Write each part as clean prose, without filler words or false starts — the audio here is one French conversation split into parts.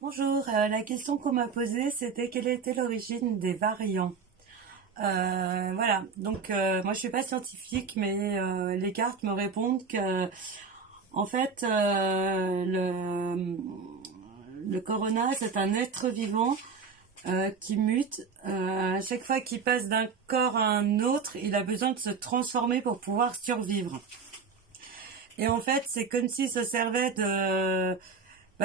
Bonjour, la question qu'on m'a posée, c'était quelle était l'origine des variants. Voilà, donc moi je suis pas scientifique, mais les cartes me répondent que, en fait, le corona, c'est un être vivant qui mute. À chaque fois qu'il passe d'un corps à un autre, il a besoin de se transformer pour pouvoir survivre. Et en fait, c'est comme s'il se servait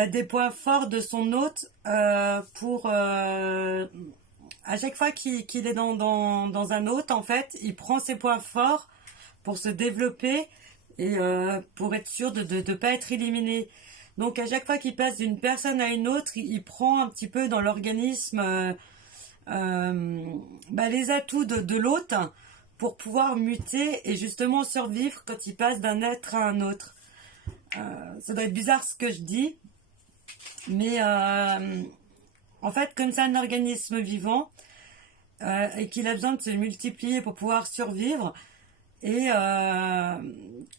des points forts de son hôte pour à chaque fois qu'il est dans un hôte, en fait, il prend ses points forts pour se développer et pour être sûr de ne pas être éliminé. Donc à chaque fois qu'il passe d'une personne à une autre, il prend un petit peu dans l'organisme les atouts de l'hôte pour pouvoir muter et justement survivre quand il passe d'un être à un autre. Ça doit être bizarre ce que je dis, mais en fait, comme c'est un organisme vivant et qu'il a besoin de se multiplier pour pouvoir survivre, et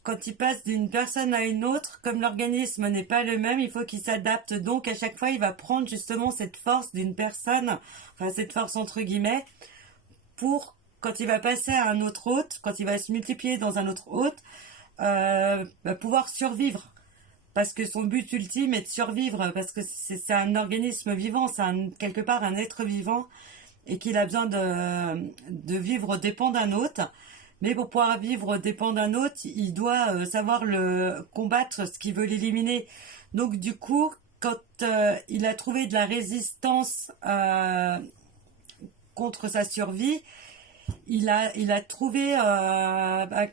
quand il passe d'une personne à une autre, comme l'organisme n'est pas le même, il faut qu'il s'adapte. Donc à chaque fois, il va prendre justement cette force d'une personne, enfin cette force entre guillemets, pour quand il va passer à un autre hôte, quand il va se multiplier dans un autre hôte, pouvoir survivre parce que son but ultime est de survivre, parce que c'est un organisme vivant, c'est quelque part un être vivant, et qu'il a besoin de vivre aux dépens d'un autre. Mais pour pouvoir vivre aux dépens d'un autre, il doit savoir le combattre, ce qu'il veut l'éliminer. Donc du coup, quand il a trouvé de la résistance contre sa survie, il a trouvé,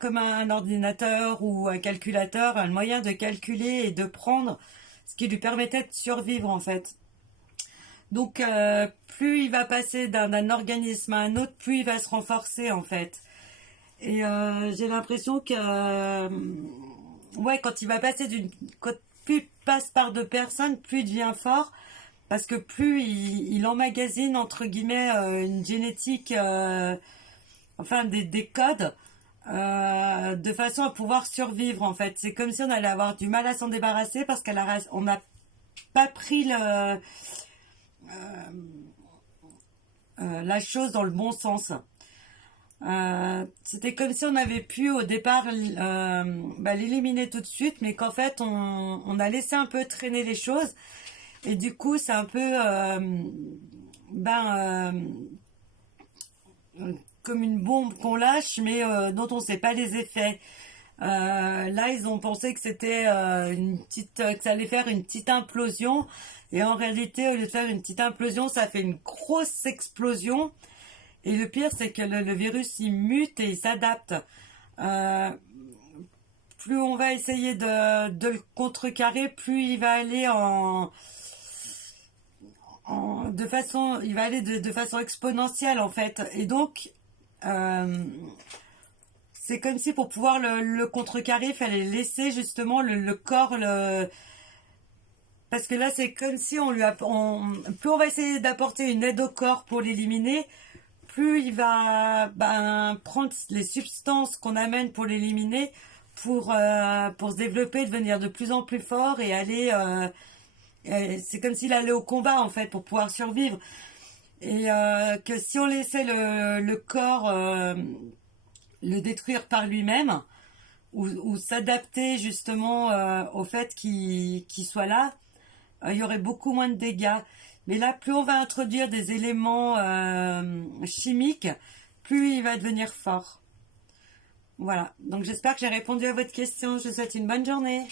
comme un ordinateur ou un calculateur, un moyen de calculer et de prendre ce qui lui permettait de survivre en fait. Donc plus il va passer d'un organisme à un autre, plus il va se renforcer en fait. Et j'ai l'impression que, ouais, quand il va passer quand plus il passe par deux personnes, plus il devient fort. Parce que plus il emmagasine, entre guillemets, une génétique, enfin des codes, de façon à pouvoir survivre en fait. C'est comme si on allait avoir du mal à s'en débarrasser parce on n'a pas pris la chose dans le bon sens. C'était comme si on avait pu au départ l'éliminer tout de suite, mais qu'en fait on a laissé un peu traîner les choses et du coup c'est un peu ben comme une bombe qu'on lâche mais dont on ne sait pas les effets. Là, ils ont pensé que c'était que ça allait faire une petite implosion. Et en réalité, au lieu de faire une petite implosion, ça fait une grosse explosion. Et le pire, c'est que le virus, il mute et il s'adapte. Euh, Plus on va essayer de le contrecarrer, plus il va aller il va aller de façon exponentielle en fait. Et donc, euh, c'est comme si pour pouvoir le contrecarrer, il fallait laisser justement le corps parce que là c'est comme si plus on va essayer d'apporter une aide au corps pour l'éliminer, plus il va prendre les substances qu'on amène pour l'éliminer pour se développer, devenir de plus en plus fort et aller c'est comme s'il allait au combat en fait pour pouvoir survivre et que si on laissait le corps le détruire par lui-même ou s'adapter justement au fait qu'il soit là, il y aurait beaucoup moins de dégâts. Mais là, plus on va introduire des éléments chimiques, plus il va devenir fort. Voilà. Donc j'espère que j'ai répondu à votre question. Je vous souhaite une bonne journée.